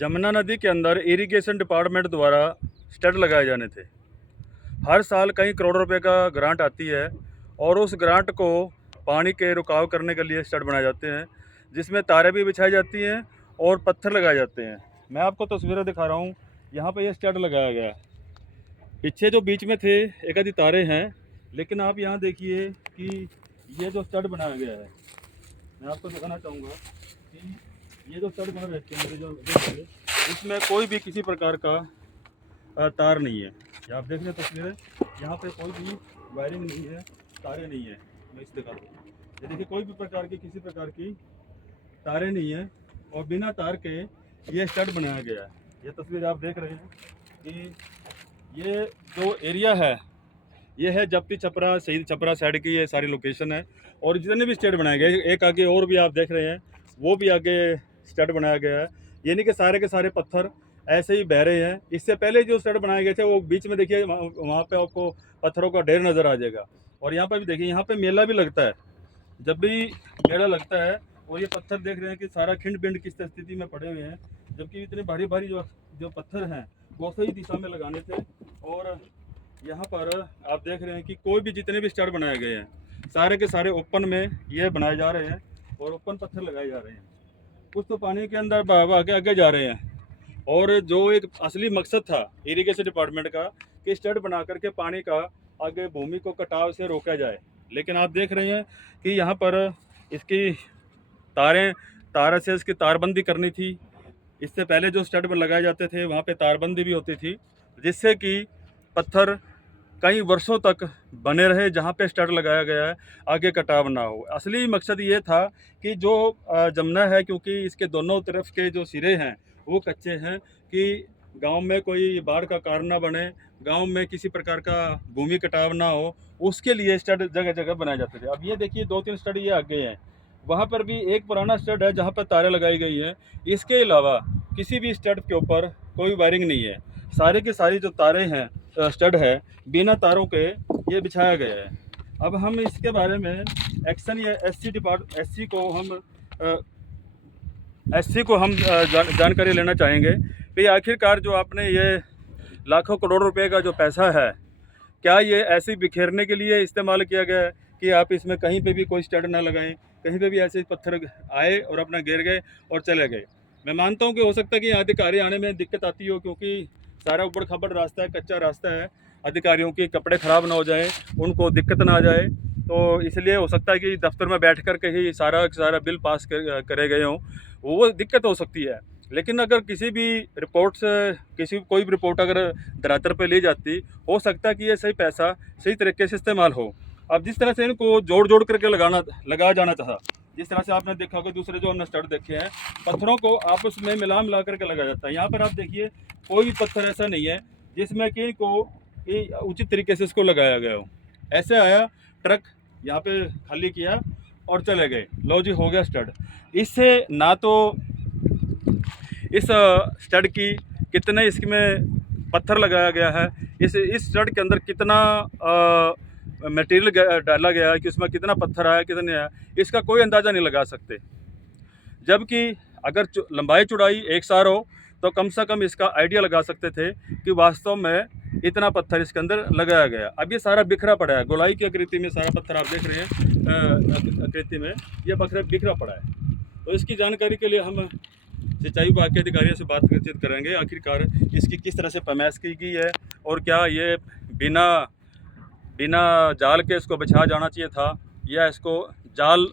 जमुना नदी के अंदर इरिगेशन डिपार्टमेंट द्वारा स्टड लगाए जाने थे। हर साल कई करोड़ रुपए का ग्रांट आती है और उस ग्रांट को पानी के रुकाव करने के लिए स्टड बनाए जाते हैं, जिसमें तारें भी बिछाई जाती हैं और पत्थर लगाए जाते हैं। मैं आपको तस्वीरें दिखा रहा हूँ। यहाँ पे ये स्टड लगाया गया है। पीछे जो बीच में थे एक आधी तारें हैं, लेकिन आप यहाँ देखिए कि ये जो स्टड बनाया गया है, मैं आपको दिखाना चाहूँगा कि ये जो स्टड बना रहते हैं जो देखिए, इसमें कोई भी किसी प्रकार का तार नहीं है। ये आप देख रहे हैं तस्वीरें, यहाँ पे कोई भी वायरिंग नहीं है, तारें नहीं है। मैं इस दिखा दूँ, ये देखिए कोई भी प्रकार की किसी प्रकार की तारें नहीं है और बिना तार के ये स्टड बनाया गया है। ये तस्वीर आप देख रहे हैं कि ये जो एरिया है ये है जप्ती छपरा, शहीद छपरा साइड की ये सारी लोकेशन है। और जितने भी स्टड बनाए गए, एक आगे और भी आप देख रहे हैं, वो भी आगे स्टड बनाया गया है। ये नहीं कि सारे के सारे पत्थर ऐसे ही बह रहे हैं। इससे पहले जो स्टड बनाए गए थे वो बीच में देखिए, वहाँ पे आपको पत्थरों का ढेर नज़र आ जाएगा। और यहाँ पर भी देखिए, यहाँ पे मेला भी लगता है। जब भी मेला लगता है और ये पत्थर देख रहे हैं कि सारा खिंड बिंड किस स्थिति में पड़े हुए हैं, जबकि इतने भारी भारी जो पत्थर हैं वो सही दिशा में लगाने थे। और यहाँ पर आप देख रहे हैं कि कोई भी जितने भी स्टड बनाए गए हैं सारे के सारे ओपन में ये बनाए जा रहे हैं और ओपन पत्थर लगाए जा रहे हैं। कुछ तो पानी के अंदर आगे आगे जा रहे हैं। और जो एक असली मकसद था इरिगेशन डिपार्टमेंट का कि स्टड बना करके पानी का आगे भूमि को कटाव से रोका जाए, लेकिन आप देख रहे हैं कि यहाँ पर इसकी तार से इसकी तारबंदी करनी थी। इससे पहले जो स्टड लगाए जाते थे वहाँ पे तारबंदी भी होती थी, जिससे कि पत्थर कई वर्षों तक बने रहे। जहाँ पे स्टड लगाया गया है आगे कटाव ना हो। असली मकसद ये था कि जो जमुना है, क्योंकि इसके दोनों तरफ के जो सिरे हैं वो कच्चे हैं, कि गांव में कोई बाढ़ का कारण ना बने, गांव में किसी प्रकार का भूमि कटाव ना हो, उसके लिए स्टड जगह जगह बनाए जाते थे। अब ये देखिए 2-3 स्टड ये आगे हैं, वहाँ पर भी एक पुराना स्टड है जहाँ पर तारें लगाई गई हैं। इसके अलावा किसी भी स्टड के ऊपर कोई वायरिंग नहीं है। सारे के सारी जो तारें हैं, स्टड है, बिना तारों के ये बिछाया गया है। अब हम इसके बारे में एक्शन या एससी को हम जानकारी लेना चाहेंगे कि आखिरकार जो आपने ये लाखों करोड़ रुपए का जो पैसा है, क्या ये ऐसे बिखेरने के लिए इस्तेमाल किया गया है कि आप इसमें कहीं पे भी कोई स्टड ना लगाएं, कहीं पे भी ऐसे पत्थर आए और अपना गिर गए और चले गए। मैं मानता हूं कि हो सकता है कि अधिकारी आने में दिक्कत आती हो, क्योंकि सारा ऊबड़ खाबड़ रास्ता है, कच्चा रास्ता है, अधिकारियों के कपड़े ख़राब ना हो जाए, उनको दिक्कत ना आ जाए, तो इसलिए हो सकता है कि दफ्तर में बैठ कर के ही सारा बिल पास करे गए हों, वो दिक्कत हो सकती है। लेकिन अगर किसी भी रिपोर्ट से कोई भी रिपोर्ट अगर धरातल पे ली जाती, हो सकता है कि ये सही पैसा सही तरीके से इस्तेमाल हो। अब जिस तरह से इनको जोड़ करके लगाया जाना था, जिस तरह से आपने देखा होगा दूसरे जो हमने स्टड देखे हैं, पत्थरों को आपस में मिला करके लगाया जाता है। यहाँ पर आप देखिए कोई भी पत्थर ऐसा नहीं है जिसमें कि उचित तरीके से इसको लगाया गया हो। ऐसे आया ट्रक, यहाँ पे खाली किया और चले गए, लो जी हो गया स्टड। इससे ना तो इस स्टड की कितने इसमें पत्थर लगाया गया है, इस स्टड के अंदर कितना मटेरियल डाला गया है, कि उसमें कितना पत्थर आया कितने आया, इसका कोई अंदाज़ा नहीं लगा सकते। जबकि अगर लंबाई चौड़ाई एक सार हो तो कम से कम इसका आइडिया लगा सकते थे कि वास्तव में इतना पत्थर इसके अंदर लगाया गया। अब ये सारा बिखरा पड़ा है, गोलाई की आकृति में सारा पत्थर आप देख रहे हैं, आकृति में ये बिखरा पड़ा है। तो इसकी जानकारी के लिए हम सिंचाई विभाग के अधिकारियों से बातचीत करेंगे, आखिरकार इसकी किस तरह से पैमाइश की गई है और क्या ये बिना जाल के इसको बिछाया जाना चाहिए था या इसको जाल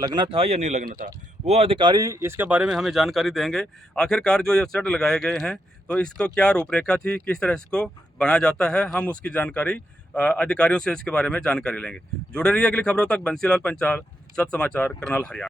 लगना था या नहीं लगना था। वो अधिकारी इसके बारे में हमें जानकारी देंगे। आखिरकार जो ये स्टड लगाए गए हैं तो इसको क्या रूपरेखा थी, किस तरह इसको बनाया जाता है, हम उसकी जानकारी अधिकारियों से इसके बारे में जानकारी लेंगे। जुड़े रहिए अगली खबरों तक। बंसीलाल पंचाल, सत समाचार, करनाल, हरियाणा।